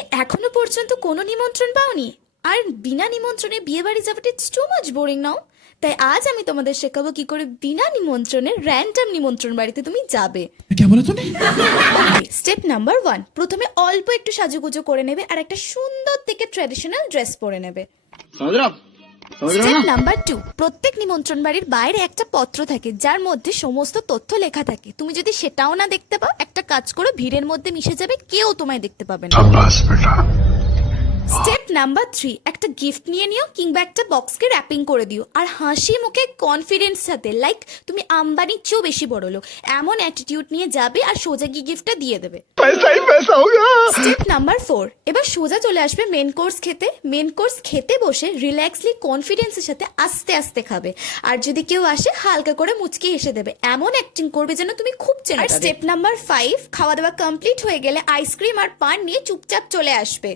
কি এখনো পর্যন্ত কোনো নিমন্ত্রণ পাওনি? আর বিনা নিমন্ত্রণে বিয়ে বাড়ি যাওয়াটা ইটস টু মাচ বোরিং নাও। তাই আজ আমি তোমাদের শেখাবো কি করে বিনা নিমন্ত্রণে র্যান্ডম নিমন্ত্রণ বাড়িতে তুমি যাবে। क्या बोला तूने? স্টেপ নাম্বার 1, প্রথমে অল্প একটু সাজুগুজু করে নেবে আর একটা সুন্দর থেকে ট্র্যাডিশনাল ড্রেস পরে নেবে। समझ रहे हो आप? समझ रहे हो স্টেপ ना? নাম্বার 2, প্রত্যেক নিমন্ত্রণ বাড়ির বাইরে একটা পত্র থাকে যার মধ্যে সমস্ত তথ্য লেখা থাকে। তুমি যদি সেটাও না দেখতে পাও, একটা কাজ করো, ভিড়ের মধ্যে মিশে যাবে, কেউ তোমায় দেখতে পাবে না। স্টেপ নাম্বার 3, একটা গিফট নিয়ে নিও কিংবা একটা বক্সকে র্যাপিং করে দিও আর হাসি মুখে কনফিডেন্স সাথে, লাইক তুমি আম্বানির চেয়েও বেশি বড় লোক, এমন অ্যাটিটিউড নিয়ে যাবে আর সোজা গিয়ে গিফটটা দিয়ে দেবে। पैसा ही पैसा होगा। স্টেপ নাম্বার 4, এবার সোজা চলে আসবে মেন কোর্স খেতে। মেন কোর্স খেতে বসে রিল্যাক্সলি কনফিডেন্সের সাথে আস্তে আস্তে খাবে। আর যদি কেউ আসে হালকা করে মুচকি হেসে দেবে, এমন অ্যাক্টিং করবে যেন তুমি খুব চেনো। আর স্টেপ নাম্বার 5, খাওয়া দাওয়া কমপ্লিট হয়ে গেলে আইসক্রিম আর পান নিয়ে চুপচাপ চলে আসবে।